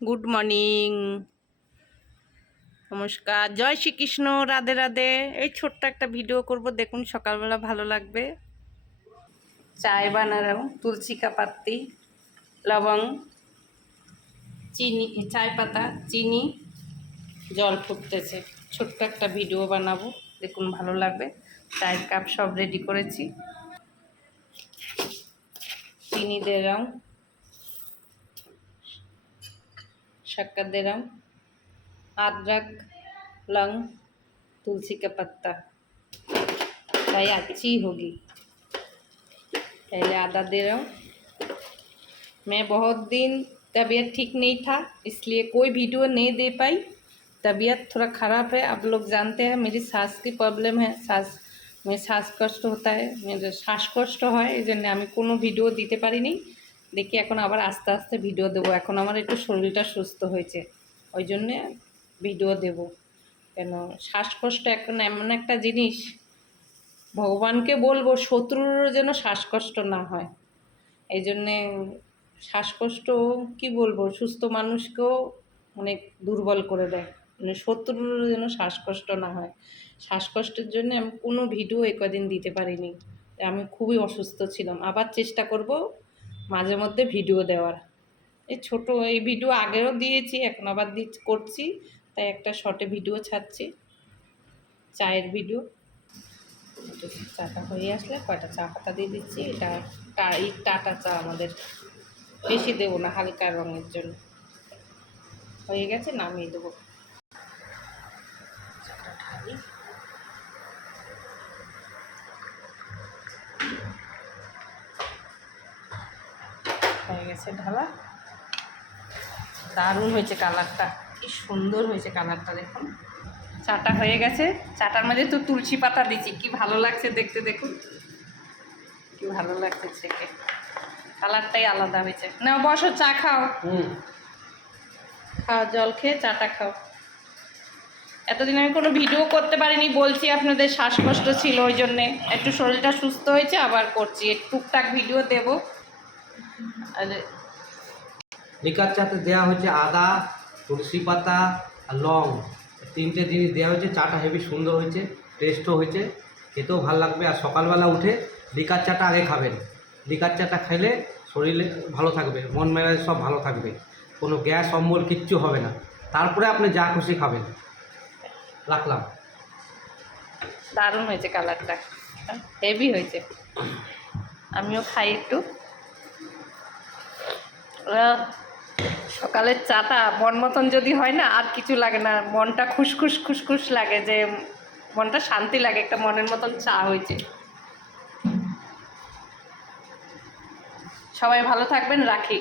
Good morning, নমস্কার, জয় শ্রীকৃষ্ণ, রাধে রাধে। এই ছোট্ট একটা ভিডিও করব, দেখুন সকালবেলা ভালো লাগবে। চায় বানালাম, তুলসী কা পাত্তি, লবঙ্গ, চিনি, চায় পাতা, চিনি, জল ফুটতেছে। ছোট্ট একটা ভিডিও বানাবো, দেখুন ভালো লাগবে। চায়ের কাপ সব রেডি করেছি। চিনি দিলাম, शक्कर दे रहा हूँ, अदरक, लौंग, तुलसी का पत्ता। चाय अच्छी होगी। पहले आधा दे रहा हूँ। मैं बहुत दिन तबीयत ठीक नहीं था, इसलिए कोई वीडियो नहीं दे पाई। तबीयत थोड़ा ख़राब है, आप लोग जानते हैं मेरी सांस की प्रॉब्लम है। सांस में শ্বাসকষ্ট होता है, मेरे শ্বাসকষ্ট হয়, এই জন্য আমি কোনো ভিডিও দিতে পারিনি। দেখি এখন আবার আস্তে আস্তে ভিডিও দেবো। এখন আমার একটু শরীরটা সুস্থ হয়েছে, ওই জন্যে ভিডিও দেব। কেন, শ্বাসকষ্ট এখন এমন একটা জিনিস, ভগবানকে বলবো শত্রুরও যেন শ্বাসকষ্ট না হয়। এই জন্যে শ্বাসকষ্ট কি বলবো, সুস্থ মানুষকেও অনেক দুর্বল করে দেয়। মানে শত্রুর যেন শ্বাসকষ্ট না হয়। শ্বাসকষ্টের জন্য আমি কোনো ভিডিও এ কদিন দিতে পারিনি। আমি খুবই অসুস্থ ছিলাম। আবার চেষ্টা করব মাঝে মধ্যে ভিডিও দেওয়ার। এই ছোটো এই ভিডিও আগেও দিয়েছি, এখন আবার করছি, তাই একটা শর্টে ভিডিও ছাড়ছি, চায়ের ভিডিও। চাটা হয়ে আসলে কয়টা চা পাতা দিয়ে দিচ্ছি। এটা এই টাটা চা আমাদের, বেশি দেবো না, হালকা রঙের জন্য। হয়ে গেছে, নামিয়ে দেবো। চাটা ঢালি। হয়ে গেছে ঢালা। দারুণ হয়েছে কালারটা, কি সুন্দর হয়েছে কালারটা, দেখুন। চাটা হয়ে গেছে। চাটার মধ্যে তো তুলসী পাতা দিচ্ছি, কি ভালো লাগছে দেখতে, দেখুন কি ভালো লাগছে থেকে। কালারটাই আলাদা হয়েছে। না বসো, চা খাও। খাও, জল খেয়ে চাটা খাও। এতদিন আমি কোনো ভিডিও করতে পারিনি, বলছি আপনাদের শ্বাসকষ্ট ছিল, ওই জন্যে একটু শরীরটা সুস্থ হয়েছে, আবার করছি। টুকটাক ভিডিও দেবো। আর লিকার চাতে দেওয়া হয়েছে আদা, তুলসী পাতা আর লং, তিনটে জিনিস দেওয়া হয়েছে। চাটা হেভি সুন্দর হয়েছে, টেস্টও হয়েছে, খেতেও ভালো লাগবে। আর সকালবেলা উঠে লিকার চাটা আগে খাবেন। লিকার চাটা খেলে শরীরে ভালো থাকবে, মন মেজাজ সব ভালো থাকবে, কোনো গ্যাস অম্বল কিচ্ছু হবে না। তারপরে আপনি যা খুশি খাবেন। রাখলাম। দারুণ হয়েছে কালারটা, হেভি হয়েছে। আমিও খাই একটু। সকালের চাটা মন মতন যদি হয় না, আর কিছু লাগে না, মনটা খুশখুশ খুশখুশ লাগে, যে মনটা শান্তি লাগে, একটা মনের মতন চা হয়েছে। সবাই ভালো থাকবেন, রাখি।